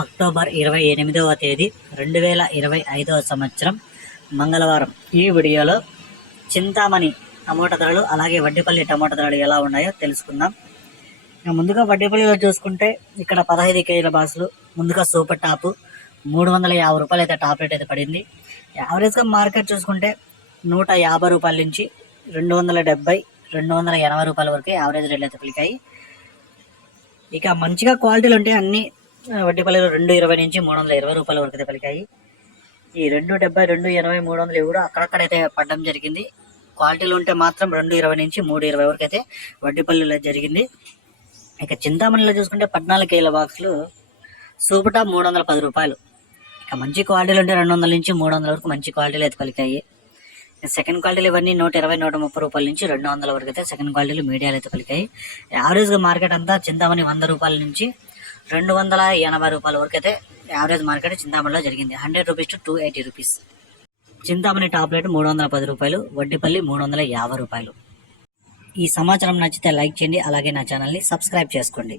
October 28వ తేదీ 2025వ సంవత్సరం మంగళవారం. ఈ వీడియోలో చింతామణి టమోటా ధరలు అలాగే వడ్డీపల్లి టమోటా ధరలు ఎలా ఉన్నాయో తెలుసుకుందాం. ముందుగా వడ్డీపల్లిలో చూసుకుంటే ఇక్కడ 15 కేజీల బాక్సులు ముందుగా సూపర్ టాప్ 350 రూపాయలు అయితే టాప్ రేట్ అయితే పడింది. యావరేజ్గా మార్కెట్ చూసుకుంటే 150 రూపాయల నుంచి 270, 280 రూపాయల వరకు యావరేజ్ రేట్లు అయితే పలికాయి. ఇక మంచిగా క్వాలిటీలు ఉంటే అన్ని వడ్డీపల్లిలో 220 నుంచి 320 రూపాయల వరకు అయితే పలికాయి. ఈ 270, 280, 300 కూడా అక్కడక్కడైతే పడడం జరిగింది. క్వాలిటీలు ఉంటే మాత్రం 220 నుంచి 320 వరకు అయితే వడ్డీపల్లిలో జరిగింది. ఇక చింతామణిలో చూసుకుంటే 14 కేజీల బాక్సులు సూపర్ టాప్ 310 రూపాయలు. ఇక మంచి క్వాలిటీలు ఉంటే 200 నుంచి 300 వరకు మంచి క్వాలిటీలు అయితే పలికాయి. సెకండ్ క్వాలిటీలు ఇవన్నీ 120, 130 రూపాయల నుంచి 200 వరకు అయితే సెకండ్ క్వాలిటీలు మీడియాలు అయితే పలికాయి. యావరేజ్గా మార్కెట్ అంతా చింతామణి 100 రూపాయల నుంచి 280 రూపాయల వరకు అయితే యావరేజ్ మార్కెట్ చింతామణిలో జరిగింది. 100 rupees to 280 rupees. Chintamani top rate 310 రూపాయలు, వడ్డీపల్లి 350 రూపాయలు. ఈ సమాచారం నచ్చితే లైక్ చేయండి, అలాగే నా ఛానల్ని సబ్స్క్రైబ్ చేసుకోండి.